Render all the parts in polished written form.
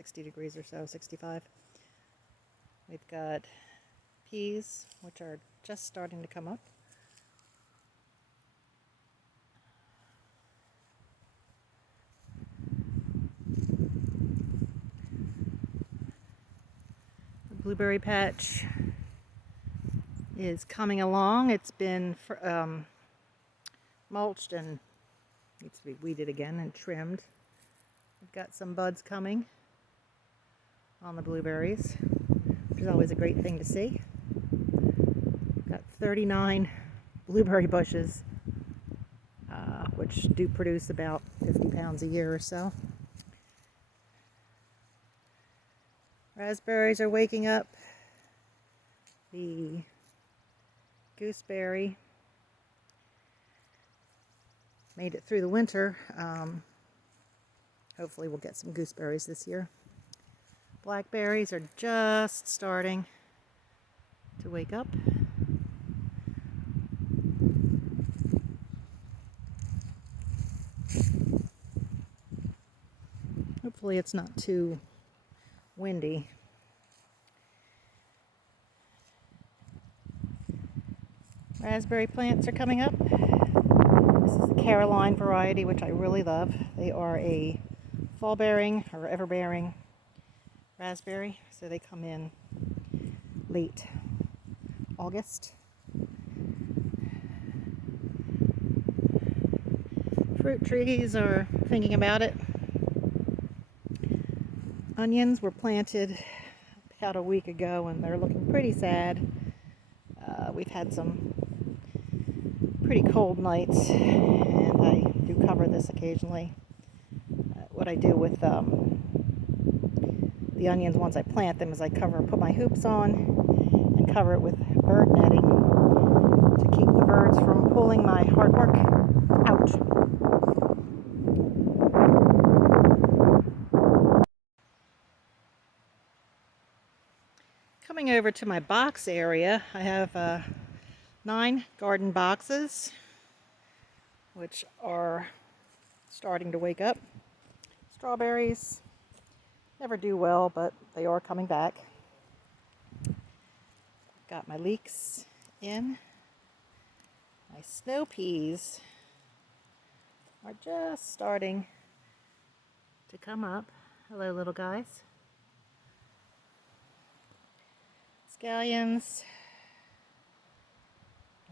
60 degrees or so, 65. We've got peas, which are just starting to come up. The blueberry patch is coming along. It's been mulched and needs to be weeded again and trimmed. We've got some buds coming on the blueberries, which is always a great thing to see. We've got 39 blueberry bushes, which do produce about 50 pounds a year or so. Raspberries are waking up. The gooseberry made it through the winter. Hopefully we'll get some gooseberries this year. Blackberries are just starting to wake up. Hopefully it's not too windy. Raspberry plants are coming up. This is the Caroline variety, which I really love. They are a fall-bearing or ever-bearing raspberry, so they come in late August. Fruit trees are thinking about it. Onions were planted about a week ago and they're looking pretty sad. We've had some pretty cold nights and I do cover this occasionally. What I do with the onions once I plant them is I put my hoops on and cover it with bird netting to keep the birds from pulling my hard work out. Coming over to my box area, I have 9 garden boxes, which are starting to wake up. Strawberries never do well, but they are coming back. Got my leeks in. My snow peas are just starting to come up. Hello, little guys. Scallions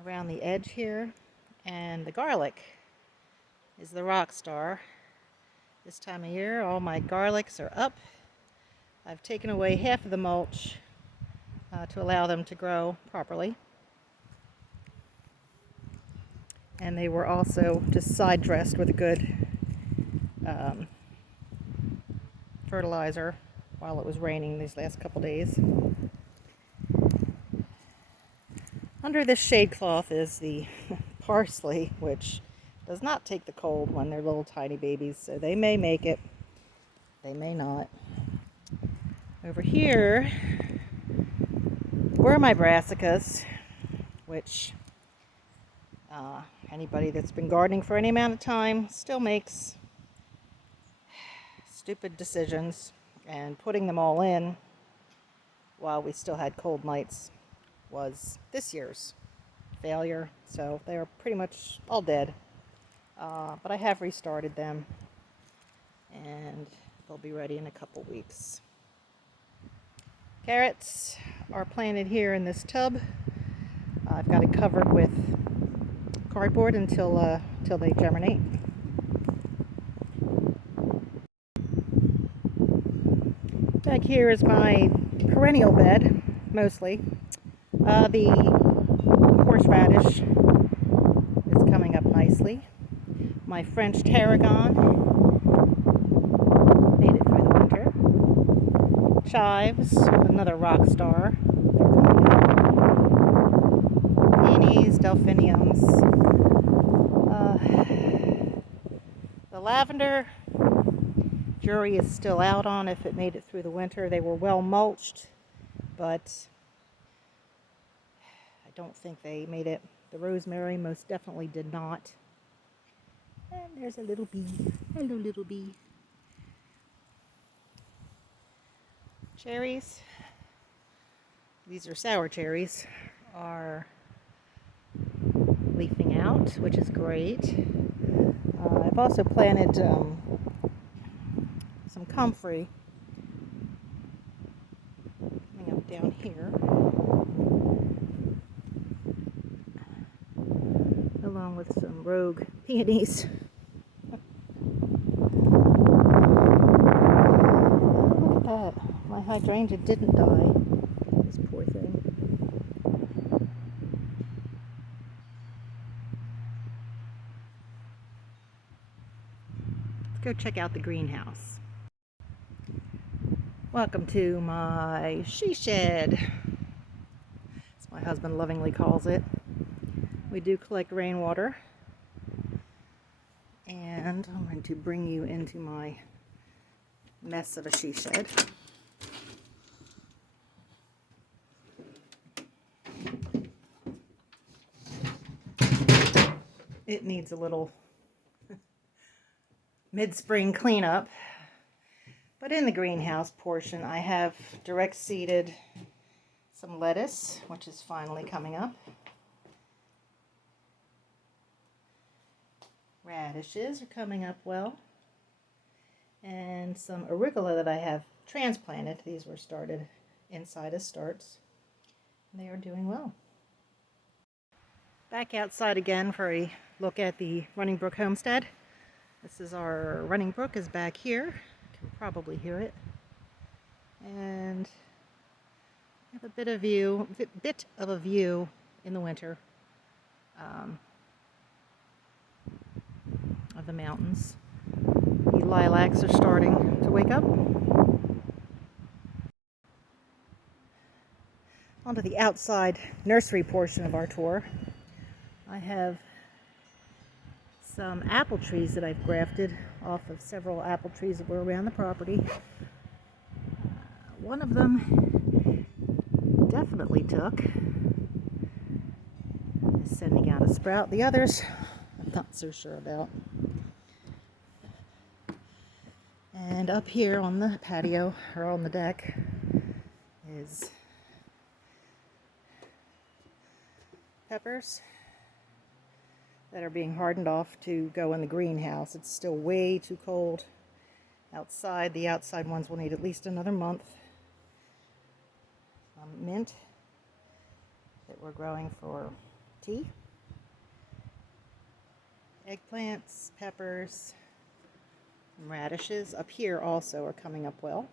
around the edge here, and the garlic is the rock star. This time of year, all my garlics are up. I've taken away half of the mulch to allow them to grow properly. And they were also just side dressed with a good fertilizer while it was raining these last couple days. Under this shade cloth is the parsley, which does not take the cold when they're little tiny babies, so they may make it, they may not. Over here were my brassicas, which anybody that's been gardening for any amount of time still makes stupid decisions, and putting them all in while we still had cold nights was this year's failure, so they are pretty much all dead. But I have restarted them and they'll be ready in a couple weeks. Carrots are planted here in this tub. I've got it covered with cardboard until they germinate. Back here is my perennial bed, mostly. The horseradish is coming up nicely. My French tarragon made it through the winter. Chives, another rock star. Peonies, delphiniums. The lavender, jury is still out on if it made it through the winter. They were well mulched, but I don't think they made it. The rosemary most definitely did not. And there's a little bee. Hello, little bee. Cherries, these are sour cherries, are leafing out, which is great. I've also planted some comfrey coming up down here, along with some rogue peonies. Look at that. My hydrangea didn't die. This poor thing. Let's go check out the greenhouse. Welcome to my she shed, as my husband lovingly calls it. We do collect rainwater, and I'm going to bring you into my mess of a she shed. It needs a little mid-spring cleanup. But in the greenhouse portion, I have direct seeded some lettuce, which is finally coming up. Radishes are coming up well. And some arugula that I have transplanted. These were started inside as starts. They are doing well. Back outside again for a look at the Running Brook Homestead. This is our running brook is back here. You can probably hear it. And I have a bit of a view in the winter of the mountains. The lilacs are starting to wake up. Onto the outside nursery portion of our tour. I have some apple trees that I've grafted off of several apple trees that were around the property. One of them definitely took, sending out a sprout. The others, I'm not so sure about. And up here on the patio, or on the deck, is peppers that are being hardened off to go in the greenhouse. It's still way too cold outside. The outside ones will need at least another month. Mint that we're growing for tea. Eggplants, peppers, and radishes up here also are coming up well.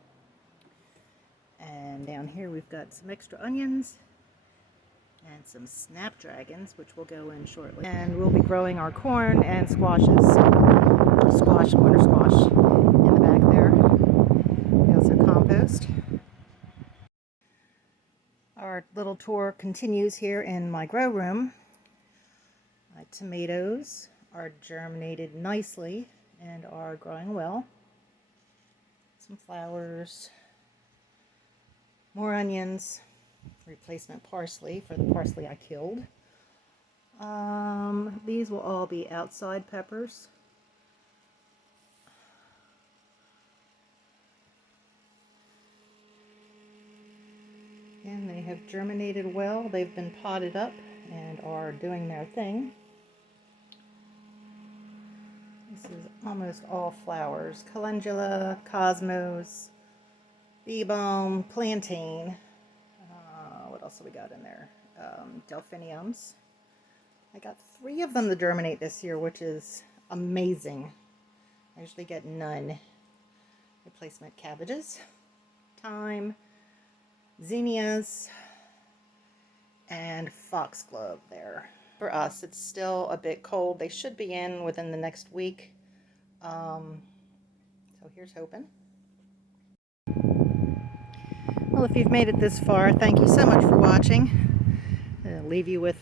And down here we've got some extra onions and some snapdragons, which will go in shortly. And we'll be growing our corn and squashes, winter squash in the back there. We also compost. Our little tour continues here in my grow room. My tomatoes are germinated nicely and are growing well. Some flowers, more onions, replacement parsley for the parsley I killed. These will all be outside peppers. And they have germinated well. They've been potted up and are doing their thing. This is almost all flowers. Calendula, cosmos, bee balm, plantain. What else have we got in there? Delphiniums. I got 3 of them to germinate this year, which is amazing. I usually get none. Replacement cabbages, thyme, zinnias, and foxglove there. For us, it's still a bit cold. They should be in within the next week. So here's hoping. Well, if you've made it this far, thank you so much for watching. I'll leave you with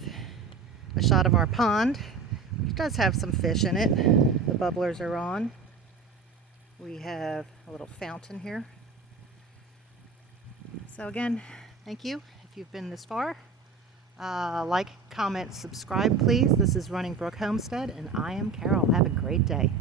a shot of our pond, which does have some fish in it. The bubblers are on. We have a little fountain here. So again, thank you if you've been this far. Like, comment, subscribe, please. This is Running Brook Homestead, and I am Carol. Have a great day.